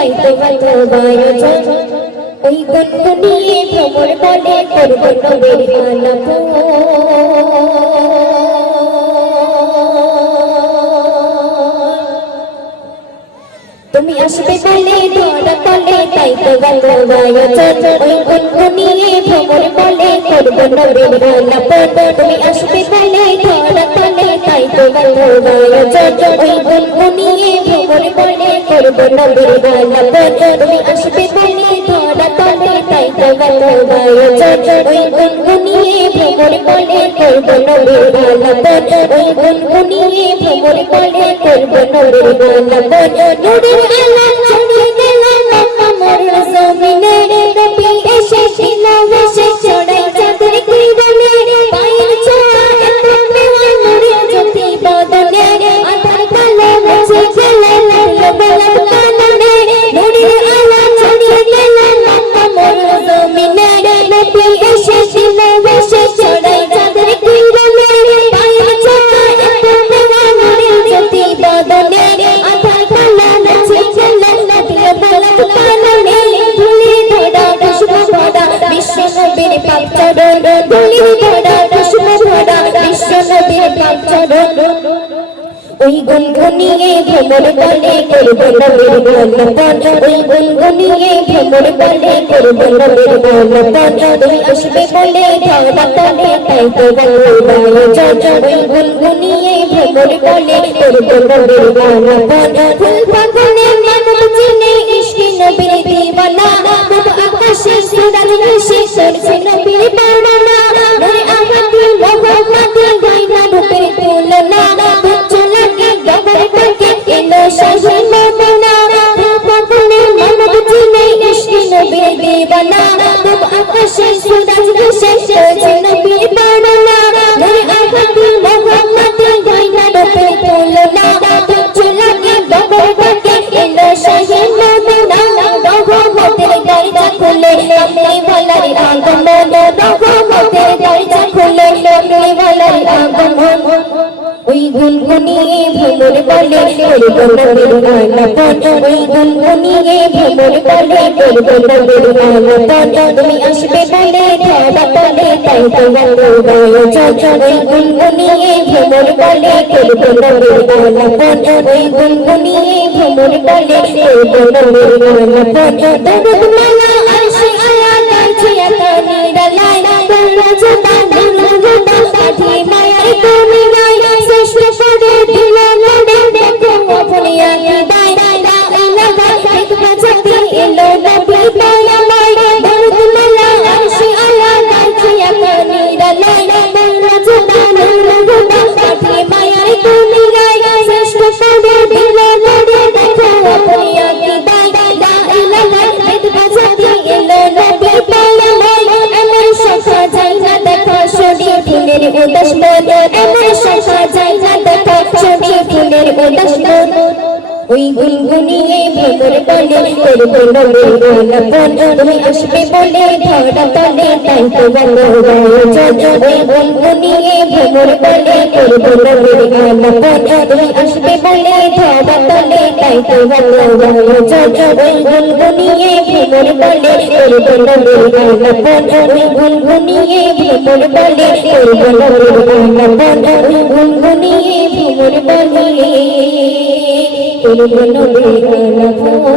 তাই তো ভালোবাসা ওই গুনগুনিয়ে ভ্রমর বলে করব নবীর আলাপ তুমি আসবে বলে ধরা তলে তাই তো ভালোবাসা ওই গুনগুনিয়ে ভ্রমর বলে করব নবীর আলাপ তুমি আসবে বলে ধরা তলে তাই তো ভালোবাসা ওই গুনগুনিয়ে ভ্রমর বলে করব নবীর আলাপ তুমি আসবে বলে ধরা তলে তাই তো ভালোবাসা ওই গুনগুনিয়ে ভ্রমর বলে করব নবীর আলাপ ওই গুনগুনিয়ে ভ্রমর বলে করব নবীর আলাপ নূরের আলো ছড়িয়ে দিল আমার জমিনে নবী এসে দিল ভেসে ছড়াই চাঁদের কিরণে পায়ের ছোঁয়া এত মেওয়া নূরের জ্যোতি বদনে আধার কালো মুছে গেলে লাগলো গোলাপ কাননে নূরের আলো ছড়িয়ে দিল আমার জমিনে নবী এসে দিল ভেসে ছড়াই চাঁদের কিরণে পায়ের ছোঁয়া এত মেওয়া নূরের জ্যোতি বদনে আধার কালো মুছে গেলে লাগলো গোলাপ কাননে ধুলি ধরা খুশবু ভরা বিশ্ব নবীর পাক চরণ ধুলি ধরা খুশবু ভরা বিশ্ব নবীর পাক চরণ ওই গুনগুনিয়ে ভ্রমর বলে করব নবীর আলাপ ওই গুনগুনিয়ে ভ্রমর বলে করব নবীর আলাপ তুমি আসবে বলে ধরা তলে তাই তো ভালোবাসা ওই গুনগুনিয়ে ভ্রমর বলে করব নবীর আলাপ ফুল ফাগুনে মানব চিনে ইশকে নবীর দিওয়ানা খুব আকাশে সুরাজ ভেসে করছে নবীর বর্ণনা নূরে আহাদি মোহাম্মদি গায়না রূপের তুলনা তুচ্ছ লাগে গগন থেকে এলো শাহী মদিনা ফুল ফাগুনে মানব চিনে ইশকে নবীর দিওয়ানা খুব আকাশে সুরাজ ভেসে করছে নবীর বর্ণনা নূরে আহাদি মোহাম্মদি গায়না রূপের তুলনা তুচ্ছ লাগে গগন থেকে এলো শাহী মদিনা রহমতের দরজা খুলে কমলি ওয়ালার আগমন রহমতের দরজা খুলে কমলি ওয়ালার আগমন ওই গুনগুনিয়ে ভ্রমর বলে করব নবীর আলাপ ওই গুনগুনিয়ে ভ্রমর বলে করব নবীর আলাপ তুমি আসবে বলে ধরা তলে তাই তো ভালোবাসা ওই গুনগুনিয়ে ভ্রমর বলে করব নবীর আলাপ ওই গুনগুনিয়ে ভ্রমর বলে করব নবীর আলাপ দরুদ মালা আরশে আলা গাইছি এত নিরালায় তোমরা জোতা দুরুদা সাথী মায়ার তুমি গাই শ্রেষ্ঠ করে দিল নড়ে দেখো আপনি আকিদায় লা ইলাহা দেখবা যদি এলো নবী দয়াময় দরুদ মালা আরশে আলা গাইছি এত নিরালায় তোমরা জোতা দুরুদা সাথী মায়ার তুমি গাই শ্রেষ্ঠ করে দিল নড়ে দেখো আপনি আকিদায় লা ইলাহা দেখবা যদি এলো নবী দয়াময় আমার শাখা জায়গা দেখো শরীর ফুলের উদাস মন আমার শাখা জায়গা দেখো শরীর ফুলের উদাস মন ওই গুনগুনিয়ে ভ্রমর বলে করব নবীর আলাপ তুমি আসবে বলে ধরা তলে তাই তো ভালোবাসা ওই গুনগুনিয়ে ভ্রমর বলে করব নবীর আলাপ তুমি আসবে বলে ধরা তলে তাই তো ভালোবাসা ওই গুনগুনিয়ে ভ্রমর বলে করব নবীর আলাপ ওই গুনগুনিয়ে ভ্রমর বলে করব নবীর আলাপ ওই গুনগুনিয়ে ভ্রমর বলে করব নবীর আলাপ